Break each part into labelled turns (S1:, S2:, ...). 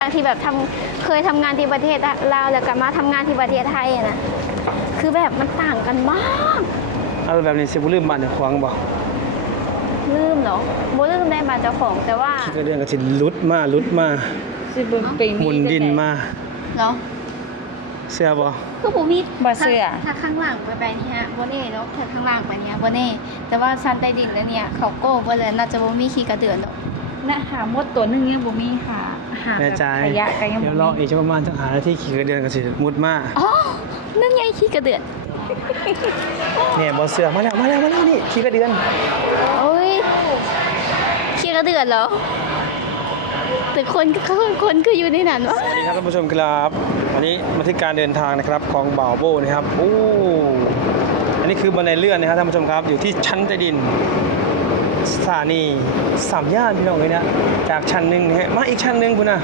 S1: ที่แบบเคยทำงานที่ประเทศลาวแล้วก็มาทำงานที่ประเทศไทยอะนะคือแบบมันต่างกันมาก
S2: เอาแบบนี้สิบ่ลืมบ้านเจ้าของบ่
S1: ลืมเหรอบ่ลืมได้บ้านเจ้าของแต่ว่า
S2: คิดก็เรื่องก็สิลุดมา
S3: สิบ่ไปมี
S2: หมุนดินมา
S1: เหรอ
S2: เสื้อบ่
S1: คือบ่มี
S3: บ่เสื้อ
S1: ถ้าข้างหลังไปนี่ฮะบ่แน่เนาะถ้าข้างล่างไปเนี่ยบ่แน่แต่ว่าชั้นใต้ดินแล้วเนี่ยเขาโก้บ่เลยน่าจะบ่มีขี้กระเดือนดอก
S3: นะหามดตัวนึงยังบ่มีหา
S2: แน่ใจ
S3: ขยะก็ยังบ่มี
S2: เดี๋ยวรออีกประมาณสัก5 นาทีขี่กระเดือนก็สิมุดมา
S1: อ๋อนั่นไงขี้กระเดือน
S2: เนี่ยบ่เสื้อมาแล้วนี่ขี่กระเดือน
S1: โอ้ยขี้กระเดือนเหรอแต่คนคืออยู่ในนั้นวะ
S2: สวัสดีครับท่านผู้ชมครับวันนี้มาที่การเดินทางนะครับของบ่าวโบนะครับโอ้อันนี้คือบันไดเลื่อนนะครับท่านผู้ชมครับอยู่ที่ชั้นใต้ดินสถานี3 ย่านพี่น้องเลยนะจากชั้นหนึ่งนะฮะมาอีกชั้นหนึ่งคุณนะ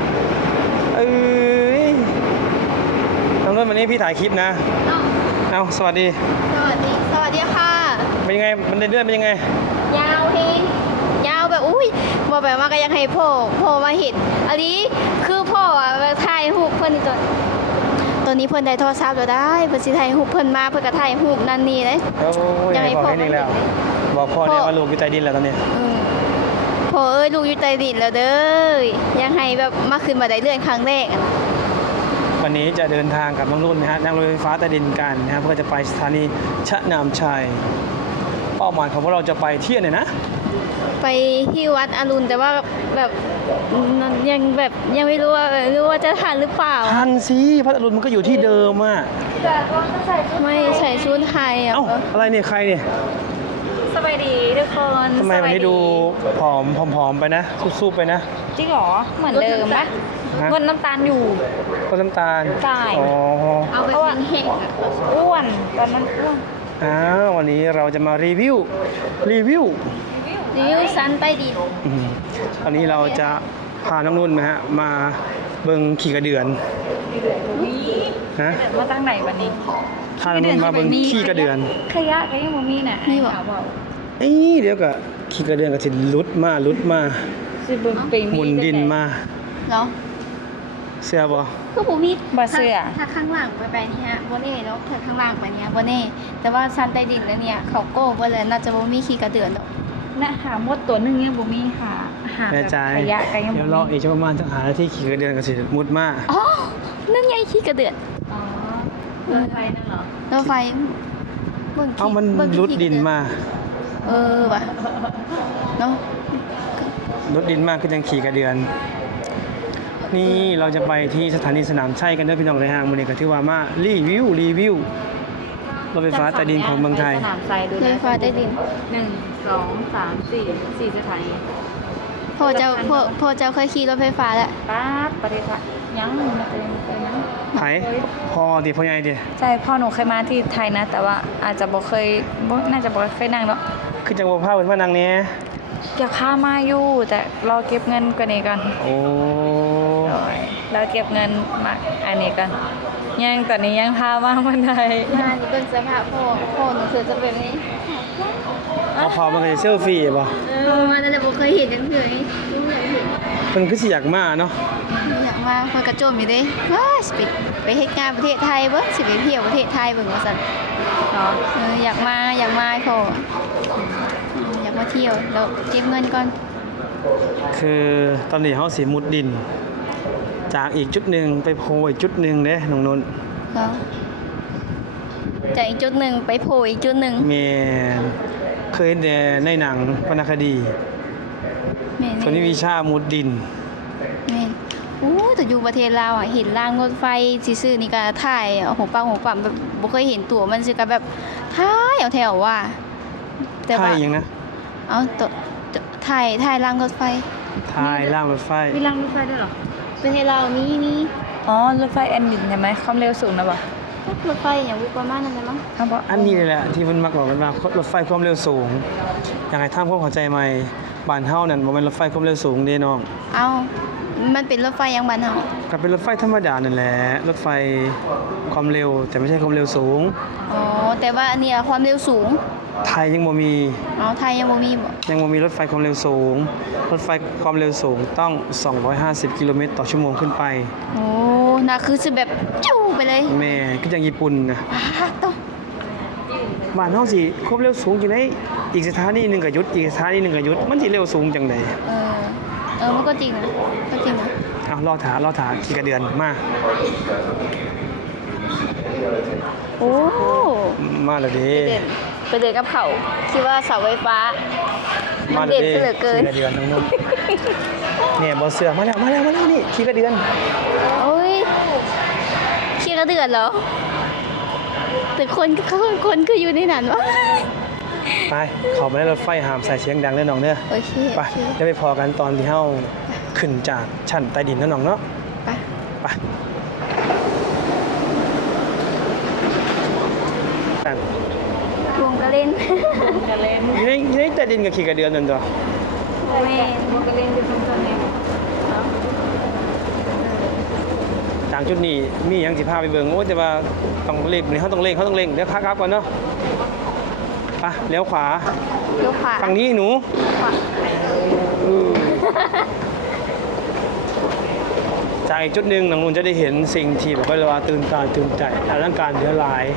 S2: น้องนุ่นวันนี้พี่ถ่ายคลิปนะเอาสวัสดี
S1: ค่ะ
S2: เป็นยังไงบันไดเลื่อนเป็นยังไง
S1: ยาวเฮงยาวแบบอุ้ยบอกแบบว่าก็ยังให้พ่อมาเห็นอันนี้คือพ่อแบบถ่ายรูปเพิ่นนี่ตัวนี้เพิ่นได้โทรศัพท์แล้วได้เพิ่นสิถ่ายรูปเพิ่นมาเพิ่นก็ถ่ายรูปนั่นนี่เลย
S2: โอ้ยยังให้พ่อให้นึงแล้วบอกพ่อเนี่ยว่าลูกอยู่ใต้ดินแล้วตอนนี้
S1: พ่อเอ้ยลูกอยู่ใต้ดินแล้วเด้อยังให้แบบมาขึ้นมาได้เลื่อนครั้งแรก
S2: วันนี้จะเดินทางกับน้องรุ่นนะฮะนั่งรถไฟฟ้าใต้ดินกันนะครับเพื่อจะไปสถานีชะนำชัยเป้าหมายของพวกเราจะไปเที่ยวเนี่ยนะ
S1: ไปที่วัดอรุณแต่ว่าแบบยังไม่รู้ว่าจะทันหรือเปล่า
S2: ทันสิวัดอรุณมันก็อยู่ที่เดิมอ่ะ
S1: ไม่ใส่ชุดไทยอ่ะ
S2: อะไรเนี่ยใครเนี่ย
S3: สบายดีทุกคน
S2: ทำไมวันนี้ดูผอมไปนะสู้ๆไปนะ
S3: จริงเหรอเหมือนเดิมปะงดน้ำตาลอยู่
S2: ก็น้ำตาล
S3: ใช่
S1: เอาไปเห็น
S3: อ้วนตอนนั้นอ้วน
S2: วันนี้เราจะมารีวิว
S1: ชั้นใต้ดิน
S2: วันนี้เราจะพาน้องนุ่นนะฮะมาเบิ่งขี่กระเดือน
S3: ฮะมาตั้งไหนวันนี้
S2: พาน้องนุ่นมาเบิ่งขี่กระเดือน
S3: ขยะก็ยังบ่มีน่ะ
S1: นี่บอก
S2: เดี๋ยวก็ขี่กระเดือนก็สิลุดมา
S3: สิบ่ไปมี
S2: หมุนดินมา
S1: เหรอ
S2: เสื้อบ่
S1: คือบ่มี
S3: บ่เสื้อ
S1: ถ้าข้างหลังไปนี่ฮะบ่แน่เนาะถ้าข้างล่างไปเนี่ยบ่แน่แต่ว่าชั้นใต้ดินแล้วเนี่ยเขาโก้บ่เลยน่าจะบ่มีขี้กระเดือนดอก
S3: นะหามดตัวนึงยังบ่มีหาขยะก็ยังบ่มี
S2: เดี๋ยวรออีกประมาณสัก5 นาทีขี่กระเดือนก็สิมุดมา
S1: อ๋อนั่นไงขี้กระเดือน
S3: อ๋อรถไฟนั่นเหรอ
S1: รถไฟ
S2: มันลุดดินมา
S1: ว่ะเนาะ
S2: ลุดดินมากก็ยังขี่กระเดือนนี่เราจะไปที่สถานีสนามชัยกันเด้อพี่น้องเลยฮะมื้อนี้ก็ถือว่ามารีวิวรถไฟฟ้าใต้ดินของเมืองไทย
S3: สนามชัยดู
S1: รถไฟฟ้าใต้ดิน
S3: 1 2 3 4 สถานี
S1: พ่อเจ้าเคยขี่รถไฟฟ้าแล้ว
S3: ป๊าบประเทศไทยยังมาเต็มเลยนะ
S2: ไผพ่อใหญ่ดิ
S3: ใช่พ่อหนูเคยมาที่ไทยนะแต่ว่าอาจจะบ่เคยน่าจะบ่เคยนั่งเนาะ
S2: คือจังบ่พาเพิ่นมานั่งแหน่
S3: อยากพามาอยู่แต่รอเก็บเงินก่อนนี่ก่อน
S2: โอ้
S3: เราเก็บเงินมาอันนี้ก่อนยังตอนนี้ยังพามาเมืองไทย
S1: มานี่เป็นสภาพพ่อหนูคือจะเป็นนี้
S2: พอมันก็จะเซลฟี่บ่
S1: มาแต่บ่เคยเห็นจังเลย
S2: เพิ่นคือสิอยากมาเนาะ
S1: อยากมาเพิ่นกระโจมอยู่เด้ว้าสิไปเฮ็ดงานประเทศไทยเบิ่งสิไปเที่ยวประเทศไทยเบิ่งว่าซั่นอยากมาพ่ออยากมาเที่ยวแล้วเก็บเงินก่อน
S2: คือตอนนี้เฮาสิมุดดินจากอีกจุดหนึ่งไปโผล่อีกจุดหนึ่งเด้น้องนนท์
S1: จากอีกจุดหนึ่งไปโผล่อีกจุดหนึ่ง
S2: แม่เคยเห็นแต่ในหนังวรรณคดีตัวนี้วิชามุดดิน
S1: แม่แต่อยู่ประเทศลาวเห็นรางรถไฟซื่อๆนี่ก็ถ่ายหัวปั๊มแบบบ่เคยเห็นตัวมันสิก็แบบถ่ายเอาแถวว่า
S2: แต่ว่าถ่ายยังนะ
S1: ตัวถ่ายรางรถไฟ
S2: ถ่ายรางรถไฟ
S3: มีรางรถไฟด้วยเหรอ
S1: ประเทศลาวมี
S3: อ๋อรถไฟอันดินใช่ไหมความเร็วสูงนะบ่
S1: รถไฟอย่างวิประมาณนั้นมั้ง
S2: อันนี้แหละที่มันมักบอกกันว่ารถไฟความเร็วสูงอยากให้ท่านความเข้าใจใหม่บ้านเฮานั่นบ่แม่นรถไฟความเร็วสูงเด้น้อง
S1: มันเป็นรถไฟยังบ้านเฮา
S2: ก็เป็นรถไฟธรรมดานั่นแหละรถไฟความเร็วแต่ไม่ใช่ความเร็วสูง
S1: แต่ว่าอันนี้ความเร็วสูง
S2: ไทยยังบ่มี
S1: อ๋อไทยยังบ่มีบ่
S2: ยังบ่มีรถไฟความเร็วสูง รถไฟความเร็วสูงต้อง 250 กิโลเมตรต่อชั่วโมงขึ้นไป
S1: โอ้น่าคือสิแบบจู้ไปเลย
S2: แม่ก็อย่างญี่ปุ่นนะ
S1: อ้าต้อง
S2: บ้านเฮาสิความเร็วสูงจังได๋อีกสถานีหนึงก็หยุดอีกสถานีหนึงก็หยุดมันสิเร็วสูงจังได๋
S1: มันก็จริงนะก็จริงนะ
S2: อ้าวรอถากี่กระเดือนมา
S1: โอ้
S2: มาแล้วเด้
S1: ไปเดินกับเขาคิดว่าเสาไฟฟ้ามันเด่นซะเหลือเกิน
S2: ขี่กระเดือนน้องนุ่นเนี่ยบ่เสือมาแล้วนี่ขี่กระเดือน
S1: โอ้ยขี้กระเดือนเหรอแต่คนคืออยู่ในนั้นวะ
S2: ไปเข้าไปในรถไฟห้ามใส่เสียงดังเด้อน้องเด้อ
S1: โอเค
S2: ไปเดี๋ยวไปพอกันตอนที่เฮาขึ้นจากชั้นใต้ดินนะน้องเนาะ
S1: ไป
S2: ไปแต่
S1: วงก็เล่น
S3: กระเล่น
S2: อยู่ในใต้ดินกับขี่กระเดือนนั่นตัว
S1: แม่
S3: มันกระเล่นเป็นต้นๆเนี่ย
S2: จากจุดนี้มีหยังสิพาไปเบิ่งโอ้แต่ว่าต้องเร่งนี่เฮาต้องเร่งเดี๋ยวพักก่อนเนาะไปเลี้ยวขวา
S1: เลี้ยวขวา
S2: ฝั่งนี้หนู
S1: ขวา
S2: จากอีกจุดหนึ่งน้องนุ่นจะได้เห็นสิ่งที่แบบว่าตื่นตาตื่นใจอลังการเดือหลาย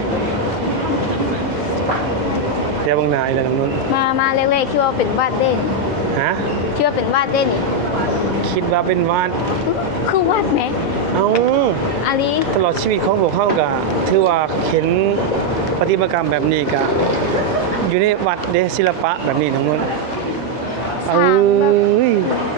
S2: เดี๋ยวบางนายเลยน้องนุ่น
S1: มาเล็กๆคิดว่าเป็นวาดเด่น
S2: ฮะ
S1: คิดว่าเป็นวาดเด่นนี่
S2: คิดว่าเป็นวาด
S1: คือวาดไหม
S2: เอ้า
S1: อันนี้
S2: ตลอดชีวิตของพวกเขากะถือว่าเห็นประติมากรรมแบบนี้กะอยู่ในวัดเดะศิลปะแบบนี้น้องนุ่นเอ้ย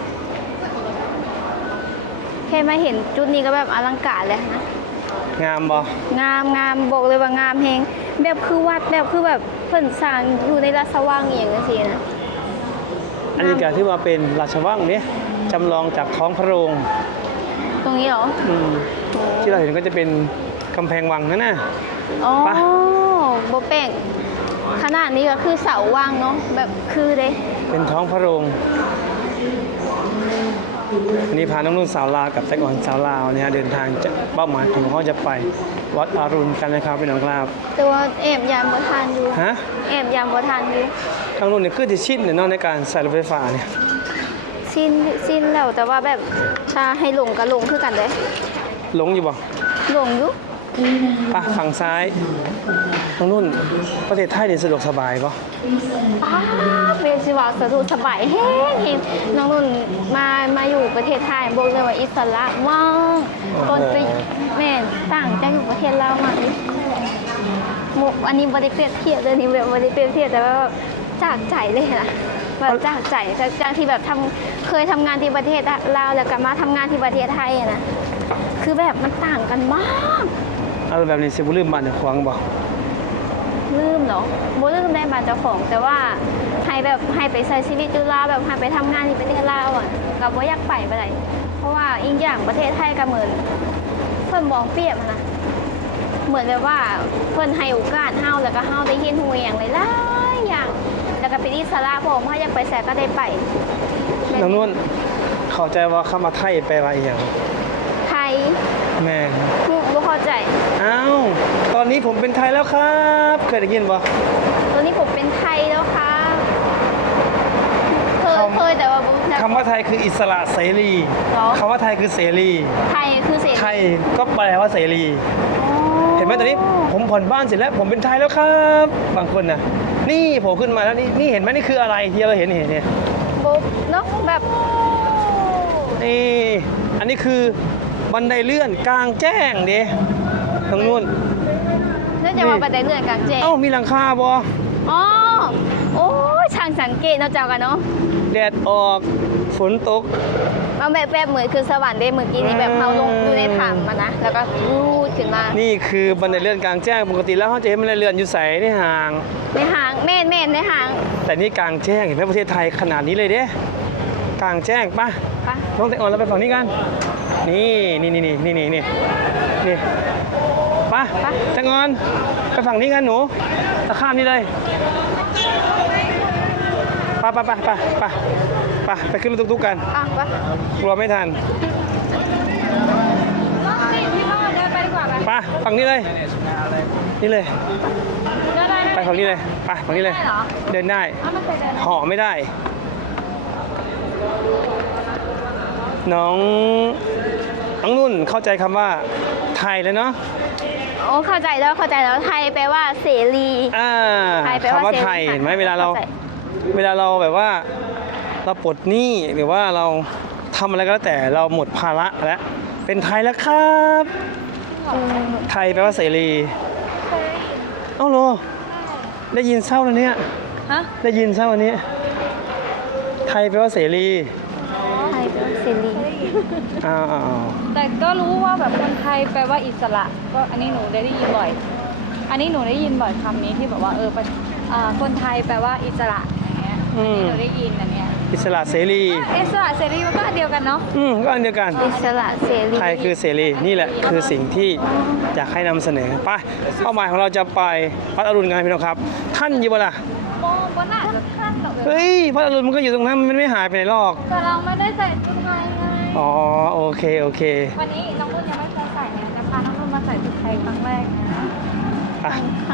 S1: แค่มาเห็นจุดนี้ก็แบบอลังการเลยนะ
S2: งามบ่
S1: งามบอกเลยว่างามเฮงแบบคือวัดแบบคือแบบเพิ่นสร้างอยู่ในราชวังอหย่างนั้นสินะ
S2: อันนี้ก็ถือว่าเป็นราชวังเนี่ยจำลองจากท้องพระโรง
S1: ตรงนี้เหรอ
S2: ที่เราเห็นก็จะเป็นกำแพงวังนั่นน่ะ
S1: อ๋อ
S2: ไป
S1: โบแป้งขนาดนี้ก็คือเสาว่างเนาะแบบคือเด้
S2: เป็นท้องพระโรงวันนี้พาน้องนุ่นสาวลาวกับแต่ก่อนสาวลาวเนี่ยเดินทางจะเป้าหมายของเขาจะไปวัดอรุณกันนะครับพี่น้องครับ
S1: แต่ว่าแอบยามบ่ทันอยู่
S2: ฮะ
S1: แอบยามบ่ทันอยู่
S2: น้องนุ่นเนี่ยคือจะชิดเนี่ยเนาะในการใส่รถไฟฟ้าเนี่ย
S1: สิ้นแล้วแต่ว่าแบบถ้าให้ลงก็ลงคือกันเด้
S2: หลงอยู่บ่
S1: ลงอยู่
S2: ป่ะฝั่งซ้ายน้องนุ่นประเทศไทยเนี่ยสะดวกสบายป่ะ
S1: ป้าบเวสิว่าสะดวกสบายแฮงเองน้องนุ่นมาอยู่ประเทศไทยบอกเลยว่าอิสระมากตอนไปแม่นต่างจากอยู่ประเทศลาวมากเลยอันนี้บ่ได้เปรียบเทียบเลยนี่แบบบ่ได้เปรียบเทียบแต่ว่าจากใจเลยนะแบบจากใจจากที่แบบเคยทำงานที่ประเทศลาวแล้วก็มาทำงานที่ประเทศไทยอะนะคือแบบมันต่างกันมาก
S2: เอาแบบนี้สิบุลืมบ้านเจ้าของบ่
S1: ลืมเนาะโมลืมได้บ้านเจ้าของ แต่ว่าให้ไปใช้ชีวิตอยู่ลาวแบบให้ไปทำงานที่ประเทศลาวอ่ะกับว่าอยากไปไปไหนเพราะว่าอีกอย่างประเทศไทยก็เหมือนเพิ่นมองเปรียบนะเหมือนแบบว่าเพิ่นให้โอกาสเฮาแล้วก็เฮาได้เห็นหูอย่างหลายๆอย่างแล้วก็เป็นอิสระพอเฮาอยากไปแสก็ได้ไป
S2: น้องนุ่นเข้าใจว่าคำว่าไทยแปลว่าอหย่าง
S1: ไทย
S2: แม่น
S1: บ่เข้าใจ
S2: อ้าวตอนนี้ผมเป็นไทยแล้วครับเคยได้ยินบ่
S1: ตอนนี้ผมเป็นไทยแล้วค่ะเคยแต่ว่าบ่รู้จัก
S2: คำว่าไทยคืออิสระเสรี
S1: เหรอ
S2: คำว่าไทยคือเสรี
S1: ไทยคือเสรี
S2: ไทยก็แปลว่าเสรี เห็นไหมตอนนี้ผมผ่อนบ้านเสร็จแล้วผมเป็นไทยแล้วครับ บางคนน่ะ นี่โผล่ขึ้นมาแล้วนี่เห็นไหมนี่คืออะไรที่เราเห็นเนี่ย
S1: บุ๊บเนาะแบบ
S2: นี่อันนี้คือบันไดเลื่อนกลางแจ้งเด้ทางนู้น
S1: เนื่องจากว่าบันไดเลื่อนกลางแจ้ง
S2: เอ้ามีหลังคาบ่
S1: อ๋อโอ้ยช่างสังเกตเนาะเจ้ากันเนาะ
S2: แดดออกฝนตก
S1: เอาแบบเหมือนคือสวรรค์เด้เมื่อกี้นี่แบบเขาลงอยู่ในถ้ำมานะแล้วก็รูดขึ้นมา
S2: นี่คือบันไดเลื่อนกลางแจ้งปกติแล้วเขาจะเห็นบันไดเลื่อนอยู่ใสในห่าง
S1: ในหางแม่นในหาง
S2: แต่นี่กลางแจ้งเห็นไหมประเทศไทยขนาดนี้เลยเด้กลางแจ้งป่ะ
S1: ปะ
S2: น้องแต่งอ่อนเราไปฝั่งนี้กันนี่ป่ะแต่งอ่อนไปฝั่งนี้กันหนูตะข้ามนี่เลยไปขึ้นรถตุ๊กๆกัน
S1: อ่ะปะ
S2: กลัวไม่ทัน
S3: พี่พ่อเดินไปดีกว่าไป
S2: ป่ะฝั่งนี้เลยนี่เลย
S3: เดินไปไหม
S2: ไปฝั่งนี้เลยไปฝั่งนี้เลย
S3: ได้เหรอ
S2: เดินได้
S3: อ้าวมันไปเดิน
S2: ห่อไม่ได้ น้องนุ่นเข้าใจคำว่าไทยแล้วเนาะ
S1: โอ้เข้าใจแล้วไทยแปลว่าเสรี ไทยแปลว่า
S2: คำว่า
S1: เสรี
S2: ไทย
S1: ค่ะ
S2: เห็นไหมเวลาเรา
S1: เข้าใจ
S2: แบบว่าเราปลดหนี้หรือว่าเราทำอะไรก็แล้วแต่เราหมดภาระแล้วเป็นไทยแล้วครับ ไทยแปลว่าเสรีเอ้าโลได้ยินเศร้าแล้วเนี่ย
S3: ฮะ
S2: ได้ยินเศร้าอันนี้ ไทยแปลว่าเสรี
S1: ไทยแปลว่าเสรี
S2: อ้าว
S3: แต่ก็รู้ว่าแบบคนไทยแปลว่าอิสระก็อันนี้หนูได้ยินบ่อย อันนี้หนูได้ยินบ่อยคำนี้ที่แบบว่าคนไทยแปลว่าอิสระอย่างเงี้ยอันนี้หนูได้ยินอันเนี้ย
S2: อิสระเสรี
S3: อิสระเสรีมันก็อันเดียวกันเนาะ
S2: ก็อันเดียวกัน
S1: อิสระเสรี
S2: ไทยคือเสรีนี่แหละคือสิ่งที่อยากให้นำเสนอไปเป้าหมายของเราจะไปวัดอรุณกันพี่น้องครับ ท่านอยู่บ่ล่ะ
S3: โมบน่าจะท่านหรอก
S2: เฮ้ยวัดอรุณมันก็อยู่ตรงนั้นมันไม่หายไปไหนหรอก
S3: แต่เราไม่ได้ใส่ชุดไทยไง
S2: อ๋อโอเค
S3: วันนี้น้องนุ่นยังไม่เคยใส่เนี่ยจะพาน้องนุ่นมาใส่ชุดไทยครั้งแรกนะ
S2: อ่ะ
S1: ค